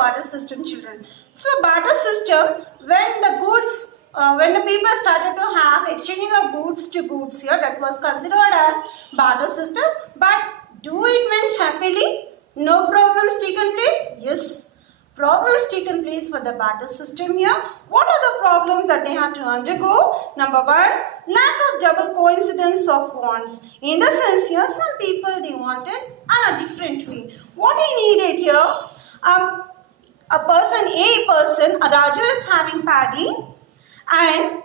barter system, children. So barter system, when the goods, when the people started to have exchanging of goods to goods here, that was considered as barter system. But do it went happily? No problems taken place? Yes. Problems taken place for the barter system here. What are the problems that they had to undergo? Number one, lack of double coincidence of wants. In the sense here, some people they wanted in a different way. What he needed here, a person, a Raju is having paddy, and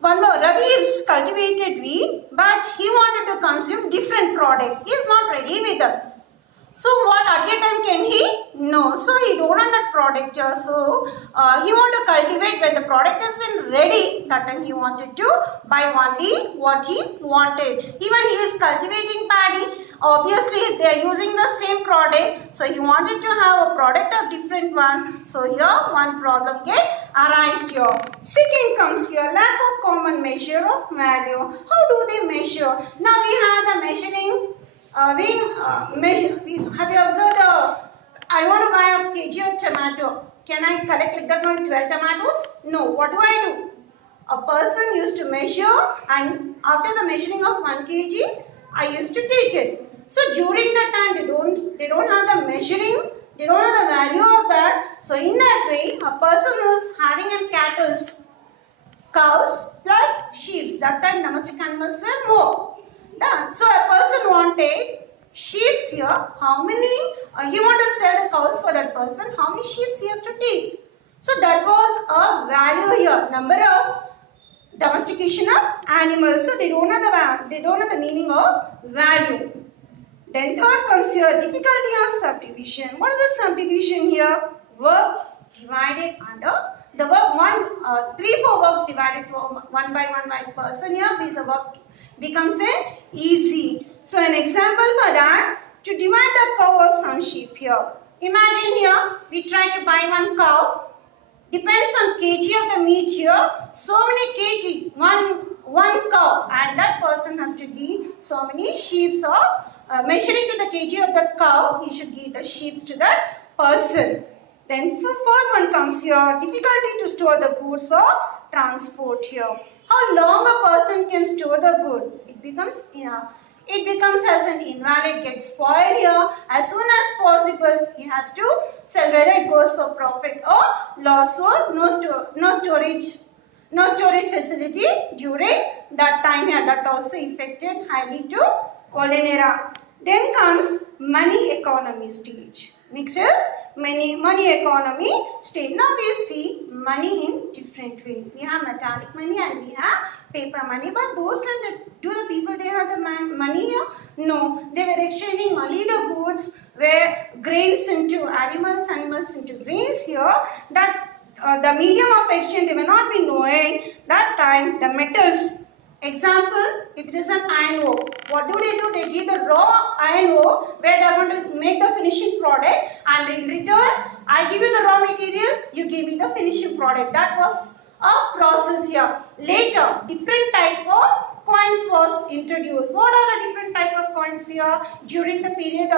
one more, Ravi is cultivated wheat, but he wanted to consume different product. He is not ready with it. So what at a time can he? No. So he don't want that product here. So he want to cultivate when the product has been ready. That time he wanted to buy only what he wanted. Even he is cultivating paddy. Obviously they are using the same product. So he wanted to have a product of different one. So here one problem get arised here. Second comes here, lack of common measure of value. How do they measure? Now we have the measuring. Have you observed I want to buy a kg of tomato. Can I collect like that one 12 tomatoes? No. What do? A person used to measure, and after the measuring of 1 kg, I used to take it. So during that time they don't have the measuring, they don't have the value of that. So in that way, a person who's having a cattle, cows plus sheep, that time domestic animals were more. So a person wanted sheep here. How many? He wanted to sell the cows for that person. How many sheep he has to take? So that was a value here. Number of domestication of animals. So they don't have the meaning of value. Then third comes here, difficulty of subdivision. What is the subdivision here? Work divided under the work 3-4 works divided one by person here, which the work becomes easy. So an example for that, to divide the cow or some sheep here. Imagine here, we try to buy one cow. Depends on kg of the meat here. So many kg, one cow, and that person has to give so many sheep. So measuring to the kg of the cow, he should give the sheep to that person. Then fourth one comes here, difficulty to store the goods or transport here. How long a person can store the good? It becomes as an invalid, gets spoiled here. As soon as possible, he has to sell, whether it goes for profit or loss. So no storage facility during that time here. That also affected highly to golden era. Then comes money economy stage. Next is money economy stage. Now we see money in different way. We have metallic money and we have paper money. But those times, do the people they have the money here? No. They were exchanging only the goods, where grains into animals into grains here. That the medium of exchange they may not be knowing. That time the metals. Example, if it is an iron ore, what do? They give the raw iron ore where they are going to make the finishing product, and in return, I give you the raw material, you give me the finishing product. That was a process here. Later, different type of coins was introduced. What are the different type of coins here? During the period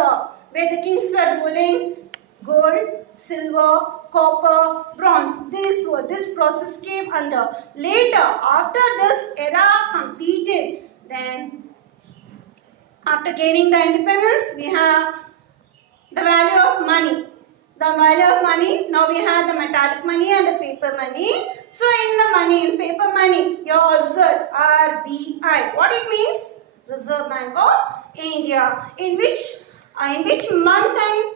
where the kings were ruling, gold, silver, copper, bronze. This process came under. Later, after this era completed, then after gaining the independence, we have the value of money. The value of money, now we have the metallic money and the paper money. So in paper money, you observe RBI. What it means? Reserve Bank of India. In which month and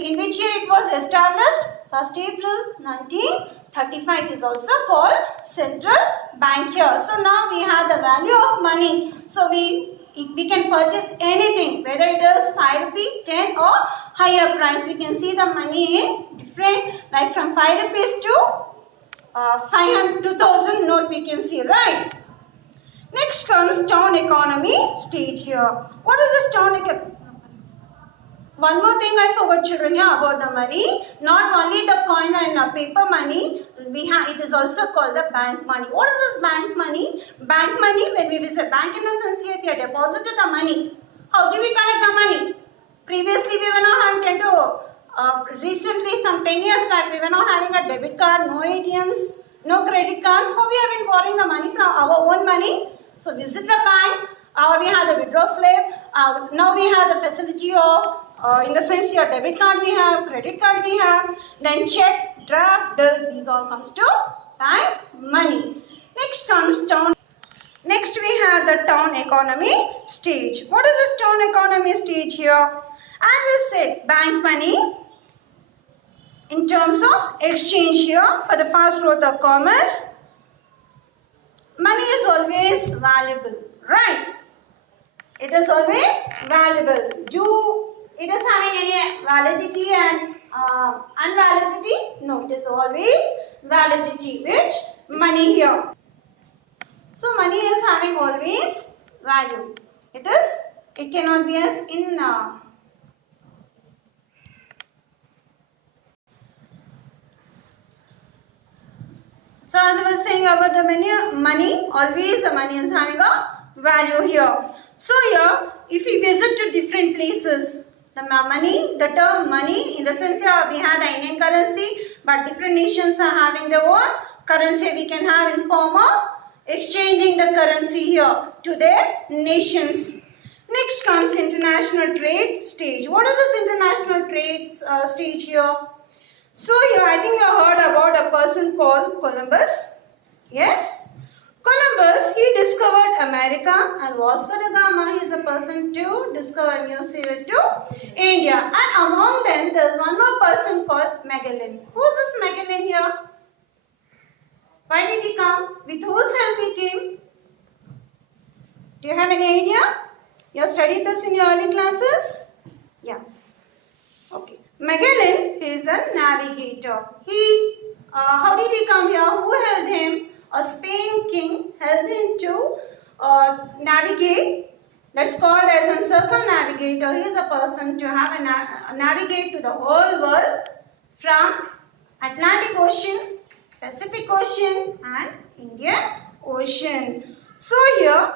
in which year it was established? 1st April 1935. It is also called central bank here. So now we have the value of money. So we can purchase anything, whether it is 5 rupee, 10 or higher price. We can see the money in different, like from 5 rupees to 500, 2000 note we can see, right? Next comes town economy stage here. What is this town economy? One more thing I forgot, children, here about the money. Not only the coin and paper money, it is also called the bank money. What is this bank money? Bank money, when we visit bank in the sense here, if you have deposited the money, how do we collect the money? Previously, we were not intended to Recently, some 10 years back, we were not having a debit card, no ATMs, no credit cards. So we have been borrowing the money from our own money. So visit the bank, we have the withdrawal slip. Now we have the facility of, in the sense your debit card we have, credit card we have, then check, draft, bill, these all comes to bank money. Next comes town. Next we have the town economy stage. What is this town economy stage here? As I said, bank money in terms of exchange here for the fast growth of commerce. Money is always valuable, right? It is always valuable. It is having any validity and unvalidity? No, it is always validity. Which? Money here. So money is having always value. It cannot be as in So as I was saying about the money, always the money is having a value here. So here, if we visit to different places, the term money, in the sense here we have the Indian currency, but different nations are having their own currency. We can have in form of exchanging the currency here to their nations. Next comes international trade stage. What is this international trade stage here? So here I think you heard about a person called Columbus. Yes? Columbus, he discovered America, and Vasco da Gama is the person to discover New Zealand to India. And among them, there is one more person called Magellan. Who is this Magellan here? Why did he come? With whose help he came? Do you have any idea? You have studied this in your early classes? Yeah. Okay. Magellan is a navigator. How did he come here? Who helped him? A Spain king helped him to navigate. That's called as a circumnavigator. He is a person to have navigate to the whole world from Atlantic Ocean, Pacific Ocean and Indian Ocean. So here,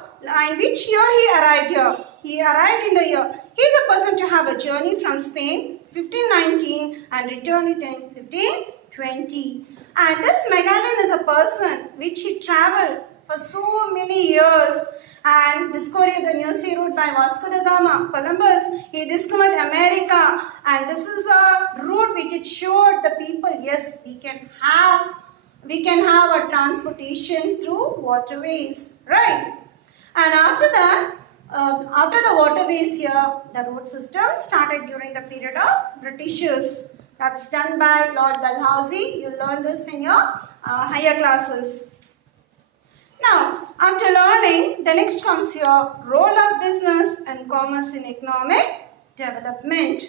in which year he arrived here? He arrived in the year. He is a person to have a journey from Spain 1519 and return it in 1520. And this Magellan is a person which he traveled for so many years and discovery of the New Sea route by Vasco da Gama. Columbus, he discovered America, and this is a route which it showed the people, yes, we can have a transportation through waterways, right? And after that, after the waterways here, the road system started during the period of Britishers. That's done by Lord Dalhousie. You learn this in your higher classes. Now, after learning, the next comes your role of business and commerce in economic development.